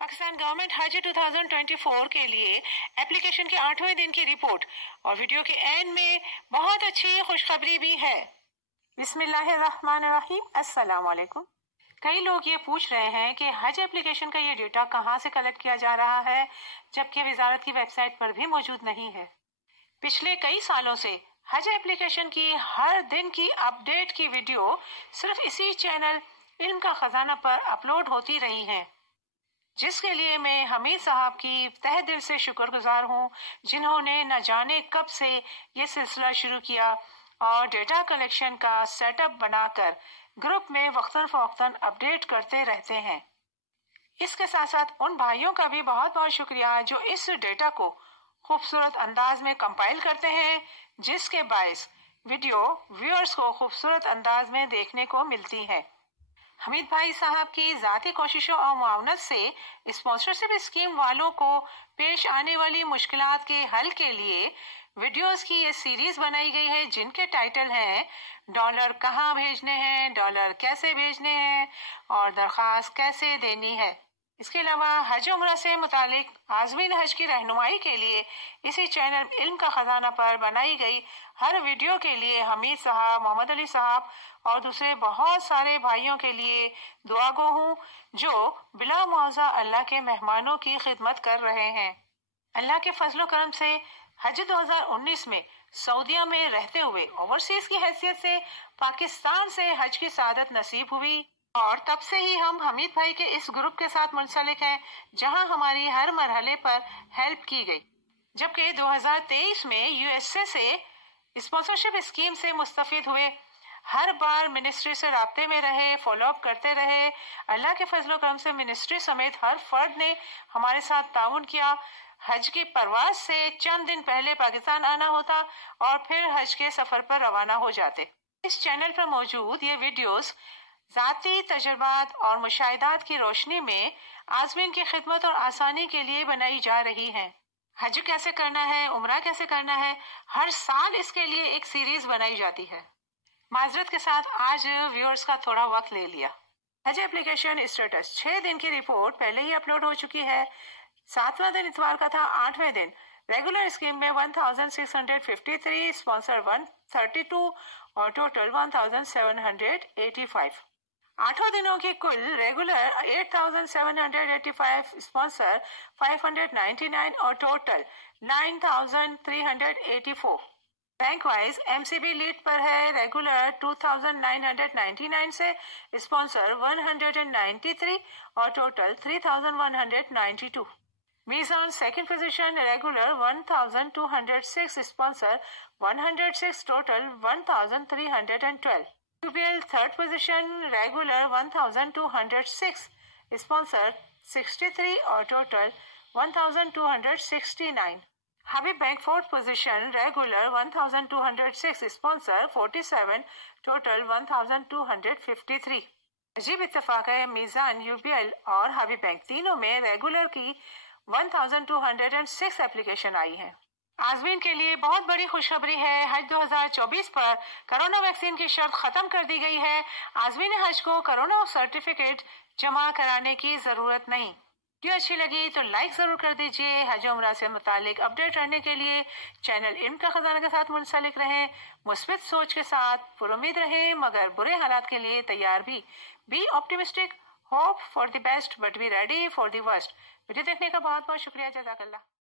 Pakistan government हज 2024 के लिए एप्लीकेशन के 8वें दिन की रिपोर्ट और वीडियो के एंड में बहुत अच्छी खुशखबरी भी है। बिस्मिल्लाहिर्रहमानिर्रहीम, अस्सलाम वालेकुम। कई लोग ये पूछ रहे हैं कि हज एप्लीकेशन का ये डेटा कहाँ से कलेक्ट किया जा रहा है, जबकि वजारत की वेबसाइट पर भी मौजूद नहीं है। पिछले कई सालों से हज एप्लीकेशन की हर दिन की अपडेट की वीडियो सिर्फ इसी चैनल इल्म का खजाना पर अपलोड होती रही हैं, जिसके लिए मैं हमीद साहब की तहे दिल से शुक्रगुजार हूँ, जिन्होंने न जाने कब से ये सिलसिला शुरू किया और डेटा कलेक्शन का सेटअप बनाकर ग्रुप में वक्तन फवक्तन अपडेट करते रहते हैं। इसके साथ साथ उन भाइयों का भी बहुत बहुत शुक्रिया जो इस डेटा को खूबसूरत अंदाज में कंपाइल करते हैं, जिसके बायस वीडियो व्यूअर्स को खूबसूरत अंदाज में देखने को मिलती है। हमीद भाई साहब की जाती कोशिशों और मुआवनत से स्पॉन्सरशिप स्कीम वालों को पेश आने वाली मुश्किलात के हल के लिए वीडियोस की ये सीरीज बनाई गई है, जिनके टाइटल हैं डॉलर कहाँ भेजने हैं, डॉलर कैसे भेजने हैं और दरख्वास्त कैसे देनी है। इसके अलावा हज उम्रा से मुतालिक आज़मीन हज की रहनुमाई के लिए इसी चैनल इल्म का खजाना पर बनाई गई हर वीडियो के लिए हमीद साहब, मोहम्मद अली साहब और दूसरे बहुत सारे भाइयों के लिए दुआगो हूँ, जो बिला मुआवजा अल्लाह के मेहमानों की खिदमत कर रहे हैं। अल्लाह के फजलो करम से हज 2019 में सऊदीया में रहते हुए ओवरसीज की हैसियत से पाकिस्तान से हज की सादत नसीब हुई और तब से ही हम हमीद भाई के इस ग्रुप के साथ मुंसलिक हैं, जहां हमारी हर मरहले पर हेल्प की गई। जबकि 2023 में यूएसए से स्पॉन्सरशिप स्कीम से मुस्तफिद हुए, हर बार मिनिस्ट्री से राब्ते में रहे, फॉलो अप करते रहे। अल्लाह के फजलो करम से मिनिस्ट्री समेत हर फर्द ने हमारे साथ ताउन किया। हज की परवाज से चंद दिन पहले पाकिस्तान आना होता और फिर हज के सफर पर रवाना हो जाते। इस चैनल पर मौजूद ये वीडियोस जाती तजुर्बात और मुशाहिदात की रोशनी में आज़मीन की खिदमत और आसानी के लिए बनाई जा रही हैं। हज कैसे करना है, उम्रा कैसे करना है, हर साल इसके लिए एक सीरीज बनाई जाती है। माजरत के साथ आज व्यूअर्स का थोड़ा वक्त ले लिया। हज एप्लीकेशन स्टेटस 6 दिन की रिपोर्ट पहले ही अपलोड हो चुकी है। 7वां दिन इतवार का था। 8वें दिन रेगुलर स्कीम में 1653, स्पॉन्सर 132 और टोटल 1785। 8 दिनों की कुल रेगुलर 8785, स्पॉन्सर 599 और total 9384। Bank wise MCB lead पर है, रेगुलर 2999 से, स्पॉन्सर 193 और total 3192। Meezan second position, regular 1206, sponsor 106, total 1312। UBL third position, regular 1206, sponsor 63 और total 1269। Habib bank fourth position, regular 1206, sponsor 47, total 1253। अजीब इत्तेफाक है, मीज़ान, यूबीएल और हबीब बैंक तीनों में रेगुलर की 1206 एप्लीकेशन आई है। आज़मीन के लिए बहुत बड़ी खुशखबरी है, हज 2024 पर कोरोना वैक्सीन की शर्त खत्म कर दी गई है। आज़मीन हज को कोरोना सर्टिफिकेट जमा कराने की जरूरत नहीं। वीडियो अच्छी लगी तो लाइक जरूर कर दीजिए। हज उम्रा से मुतालिक अपडेट रहने के लिए चैनल इल्म का खजाना के साथ मुंसलिक रहें, मुस्बित सोच के साथ पुरुमीद रहें, मगर बुरे हालात के लिए तैयार भी। Be optimistic, hope for the best but be ready for the worst. Video देखने का बहुत बहुत शुक्रिया। जज़ाकल्लाह।